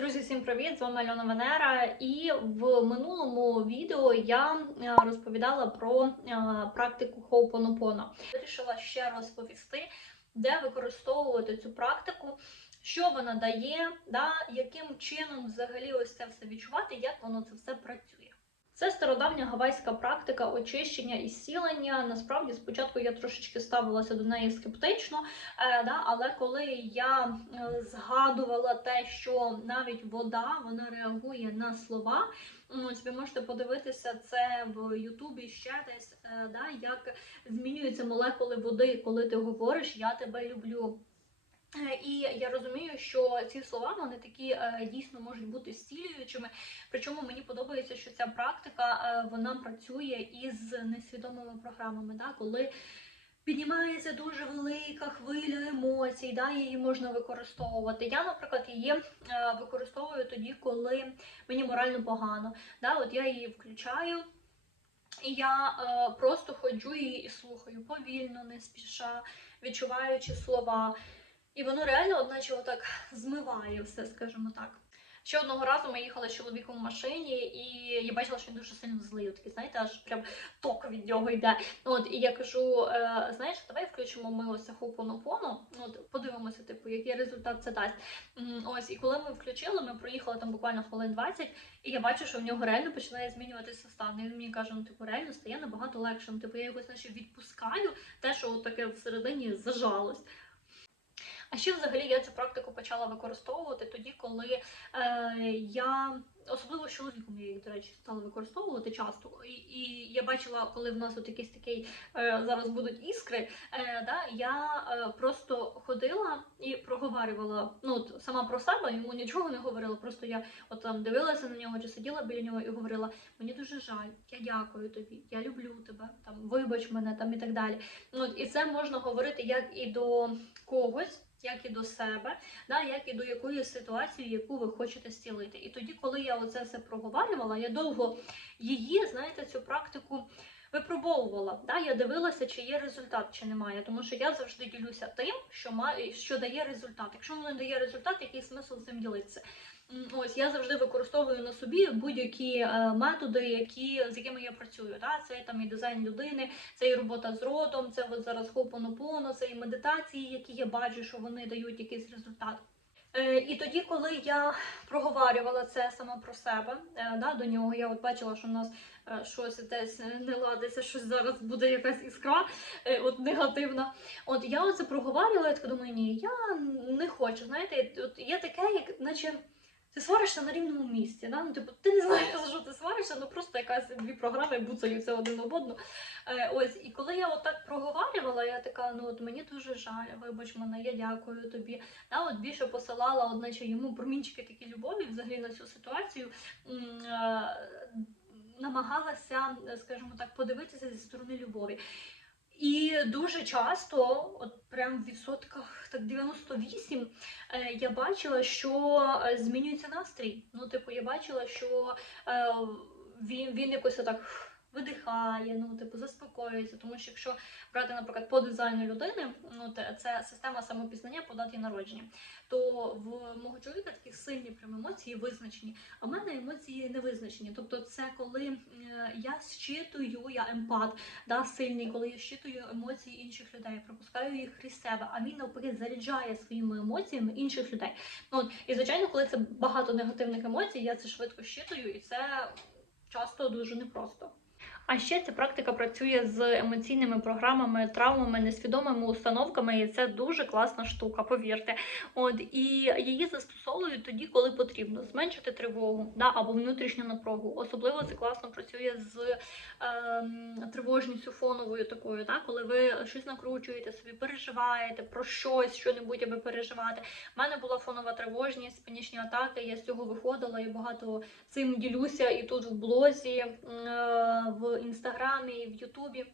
Друзі, всім привіт! З вами Альона Венера. І в минулому відео я е, розповідала про е, практику Хоупонопона. Вирішила ще розповісти, де використовувати цю практику, що вона дає, да, яким чином взагалі ось це все відчувати, як воно це все працює. Це стародавня гавайська практика очищення і зцілення. Насправді, спочатку я трошечки ставилася до неї скептично, е, да, але коли я е, згадувала те, що навіть вода вона реагує на слова. Ну, ось ви можете подивитися це в Ютубі ще десь, е, да, як змінюються молекули води, коли ти говориш Я тебе люблю. Е, І я розумію, що ці слова вони такі е, дійсно можуть бути зцілюючими. Причому мені подобається, що ця практика е, вона працює із несвідомими програмами, да, коли піднімається дуже велика хвиля емоцій, да, її можна використовувати. Я, наприклад, її використовую тоді, коли мені морально погано. Да, от я її включаю. І я е, просто ходжу її і слухаю повільно, не спіша, відчуваючи слова. І воно реально, одначе, отак змиває все, скажімо так. Ще одного разу ми їхали з чоловіком в машині, і я бачила, що він дуже сильно злий. Такий, знаєте, аж прям ток від нього йде. От, і я кажу: е, знаєш, давай включимо ми ось хопонопоно. От подивимося, типу, який результат це дасть. Ось, і коли ми включили, ми проїхали там буквально хвилин 20, і я бачу, що в нього реально починає змінюватися стан. І він мені каже, ну типу, реально стає набагато легше. Ну, типу, я якось наче відпускаю те, що от таке всередині зажалось. А ще взагалі я цю практику почала використовувати тоді, коли е, я особливо з чоловіком я їх, до речі, стала використовувати часто. І, і я бачила, коли в нас от якийсь такий е, зараз будуть іскри. Е, да, я е, просто ходила і проговорювала ну, от, сама про себе, йому нічого не говорила. Просто я от там дивилася на нього чи сиділа біля нього і говорила: мені дуже жаль, я дякую тобі, я люблю тебе, там вибач мене там і так далі. Ну, і це можна говорити як і до когось як і до себе, да, як і до якоїсь ситуації, яку ви хочете зцілити. І тоді, коли я оце все проговорювала, я довго її, знаєте, цю практику випробовувала. Да, я дивилася, чи є результат, чи немає. Тому що я завжди ділюся тим, що має, що дає результат. Якщо воно не дає результат, який смисл цим ділитися? Ось я завжди використовую на собі будь-які е, методи, які з якими я працюю. Да? Це там і дизайн людини, це і робота з ротом, це от зараз хопонопоно, це і медитації, які я бачу, що вони дають якийсь результат. Е, і тоді, коли я проговорювала це сама про себе, е, да, до нього я от бачила, що в нас щось десь не ладиться, щось зараз буде якась іскра, от негативна. От я оце проговорювала, я така думаю, ні, я не хочу. Знаєте, от є таке, як наче. Ти сваришся на рівному місці, да? ну, типу, ти не знаєш, за що ти сваришся, ну просто якась дві програми буцаються один об одну. Е, ось, і коли я отак проговорювала, я така, ну от мені дуже жаль, вибач мене, я дякую тобі. Да, от більше посилала, одначе йому промінчики такі любові взагалі на цю ситуацію. Е, намагалася, скажімо так, подивитися зі сторони любові. І дуже часто, от прям в відсотках так 98, е, я бачила, що е, змінюється настрій. Ну, типу, я бачила, що е, він, він якось так видихає, ну, типу, заспокоюється. Тому що якщо брати, наприклад, по дизайну людини, ну, це система самопізнання по даті народження, то в мого чоловіка такі сильні прям емоції визначені, а в мене емоції не визначені. Тобто, це коли я щитую, я емпат, да, сильний, коли я щитую емоції інших людей, пропускаю їх крізь себе, а він навпаки заряджає своїми емоціями інших людей. Ну, і звичайно, коли це багато негативних емоцій, я це швидко щитую, і це часто дуже непросто. А ще ця практика працює з емоційними програмами, травмами, несвідомими установками, і це дуже класна штука, повірте. От і її застосовують тоді, коли потрібно зменшити тривогу да, або внутрішню напругу. Особливо це класно працює з ем, тривожністю фоновою такою, да, коли ви щось накручуєте собі, переживаєте про щось, що-небудь, аби переживати. У мене була фонова тривожність, панічні атаки. Я з цього виходила і багато цим ділюся і тут в блозі, е, в інстаграмі, і в Ютубі.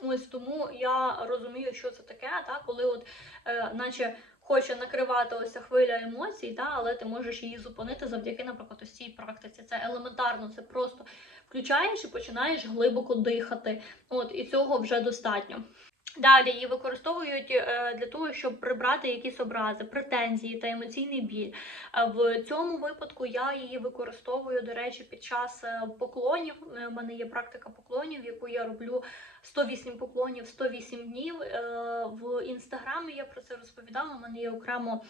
Ось тому я розумію, що це таке, та, коли от, е, наче хоче накривати ось ця хвиля емоцій, та, але ти можеш її зупинити завдяки, наприклад, ось цій практиці. Це елементарно, це просто включаєш і починаєш глибоко дихати. От, і цього вже достатньо. Далі її використовують е, для того, щоб прибрати якісь образи, претензії та емоційний біль. Е, В цьому випадку я її використовую, до речі, під час е, поклонів. У мене є практика поклонів, яку я роблю 108 поклонів, 108 днів. В інстаграмі я про це розповідала. У мене є окремо.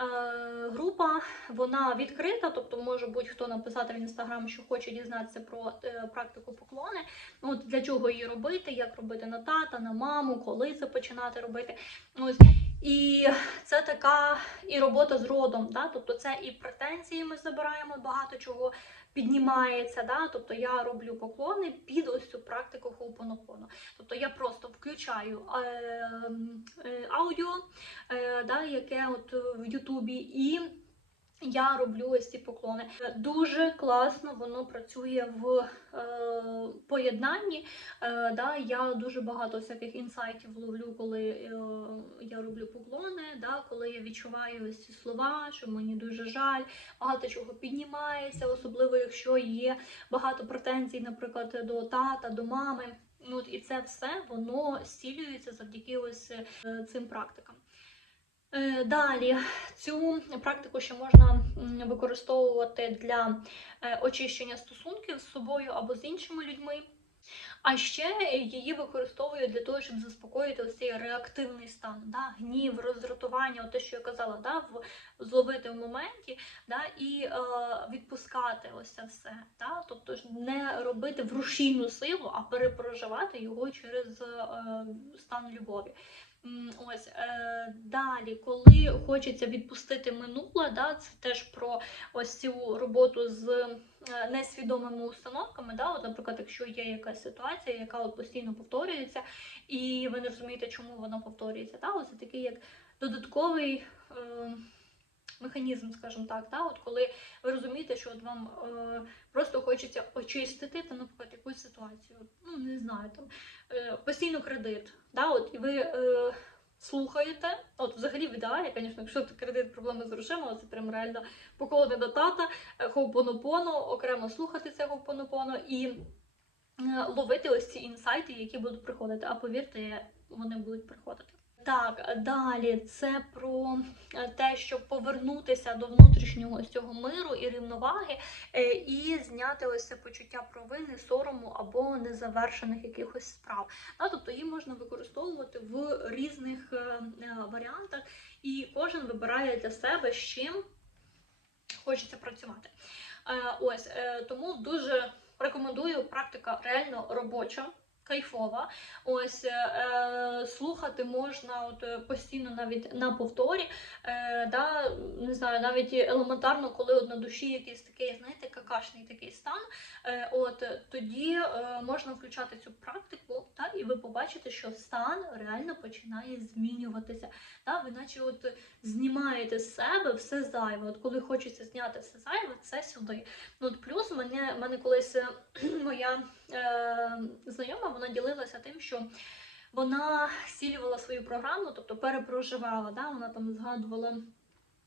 Е, Група вона відкрита, тобто може будь-хто написати в інстаграм, що хоче дізнатися про е, практику поклони. От для чого її робити, як робити на тата, на маму, коли це починати робити. Ось і це така і робота з родом. Да? Тобто це і претензії ми забираємо, багато чого піднімається. Да? Тобто я роблю поклони під ось цю практику хоупонопону. Тобто я просто включаю е, е, аудіо, е, да, яке от в Ютубі, і я роблю ось ці поклони. Дуже класно воно працює в е, поєднанні. Е, да, я дуже багато всяких інсайтів ловлю, коли е, я роблю поклони, да, коли я відчуваю ось ці слова, що мені дуже жаль, багато чого піднімається, особливо якщо є багато претензій, наприклад, до тата, до мами. Ну, і це все воно зцілюється завдяки ось е, цим практикам. Е, Далі цю практику ще можна використовувати для е, очищення стосунків з собою або з іншими людьми. А ще її використовують для того, щоб заспокоїти ось цей реактивний стан, да? гнів, роздратування, те, що я казала, да? в, зловити в моменті да? і е, відпускати ось все. Да? Тобто не робити в рушійну силу, а перепроживати його через е, стан любові. Ось е, далі, коли хочеться відпустити минуле, да, це теж про ось цю роботу з е, несвідомими установками. Да, от, наприклад, якщо є якась ситуація, яка от постійно повторюється, і ви не розумієте, чому вона повторюється. Да, ось такий як додатковий. Е, Механізм, скажімо так, да? от коли ви розумієте, що от вам е, просто хочеться очистити, там, наприклад, якусь ситуацію, ну не знаю, там е, постійно кредит, да? от, і ви е, слухаєте, от взагалі в ідеалі, звісно, якщо це кредит, проблеми з грошима, це прям реально поколоти до тата, е, хоупонопоно, окремо слухати це хоупонопоно і е, ловити ось ці інсайти, які будуть приходити. А повірте, вони будуть приходити. Так, далі це про е, те, щоб повернутися до внутрішнього цього миру і рівноваги, е, і зняти ось це почуття провини, сорому або незавершених якихось справ. Тобто її можна використовувати в різних е, варіантах, і кожен вибирає для себе з чим хочеться працювати. Ось тому дуже рекомендую практика реально робоча. Кайфова, ось е, слухати можна от е, постійно навіть на повторі. Е, да, не знаю, навіть елементарно, коли от на душі якийсь такий, знаєте, какашний такий стан. Е, от е, тоді е, можна включати цю практику, та, і ви побачите, що стан реально починає змінюватися. Та, ви наче от знімаєте з себе все зайве. От коли хочеться зняти все зайве, це сюди. Ну, от плюс мене, мене колись е, моя е, знайома вона ділилася тим, що вона сілювала свою програму, тобто перепроживала. Да? Вона там згадувала.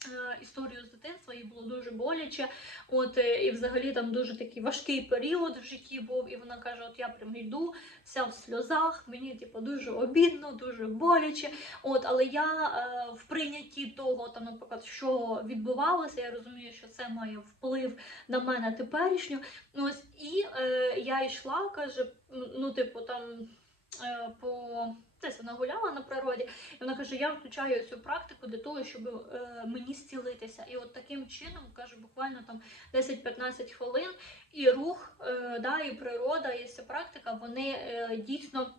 Е, Історію з дитинства їй було дуже боляче, от е, і взагалі там дуже такий важкий період в житті був. І вона каже: От я прям йду вся в сльозах, мені типу дуже обідно, дуже боляче. От, але я е, в прийнятті того, там, наприклад, що відбувалося, я розумію, що це має вплив на мене теперішню. Ось і е, я йшла, каже, ну, типу, там е, по десь вона гуляла на природі, і вона каже: я включаю цю практику для того, щоб е, мені зцілитися. І от таким чином каже, буквально там 10-15 хвилин, і рух, е, да, і природа, і ця практика, вони е, дійсно.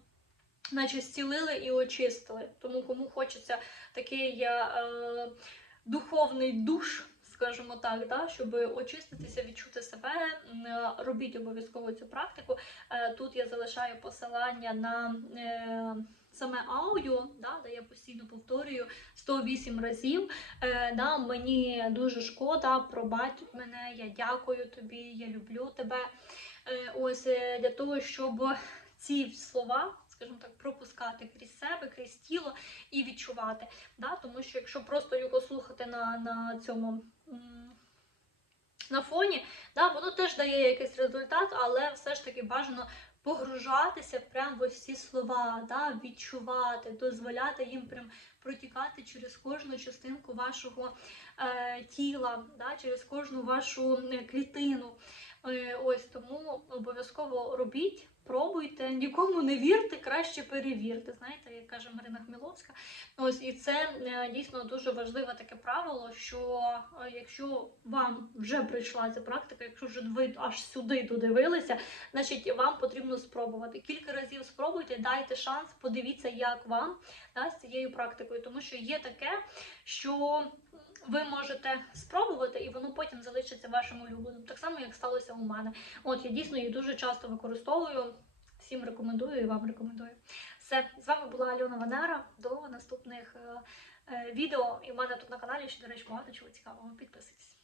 Наче зцілили і очистили. Тому кому хочеться такий е, духовний душ, скажімо так, да, щоб очиститися, відчути себе, е, робіть обов'язково цю практику. Е, Тут я залишаю посилання на е, саме аудіо, да, де я постійно повторюю 108 разів. Е, да, Мені дуже шкода, пробач мене, я дякую тобі, я люблю тебе. Е, Ось е, для того, щоб ці слова. Скажімо так, пропускати крізь себе, крізь тіло і відчувати. Да? Тому що якщо просто його слухати на, на цьому на фоні, да, воно теж дає якийсь результат, але все ж таки бажано погружатися прямо в ось ці слова, да, відчувати, дозволяти їм прям протікати через кожну частинку вашого е, тіла, да, через кожну вашу клітину. Е, ось тому обов'язково робіть. Пробуйте, нікому не вірте, краще перевірте. Знаєте, як каже Марина Хміловська. Ось і це е, дійсно дуже важливе таке правило, що е, якщо вам вже прийшла ця практика, якщо вже ви аж сюди додивилися, значить вам потрібно спробувати. Кілька разів спробуйте, дайте шанс, подивіться, як вам да, з цією практикою, тому що є таке, що ви можете спробувати, і воно потім залишиться вашим улюбленим. Так само, як сталося у мене. От я дійсно її дуже часто використовую. Всім рекомендую і вам рекомендую. Все, з вами була Альона Ванера. До наступних е, е, відео. І в мене тут на каналі ще, до речі, багато чого цікавого. Підписуйтесь.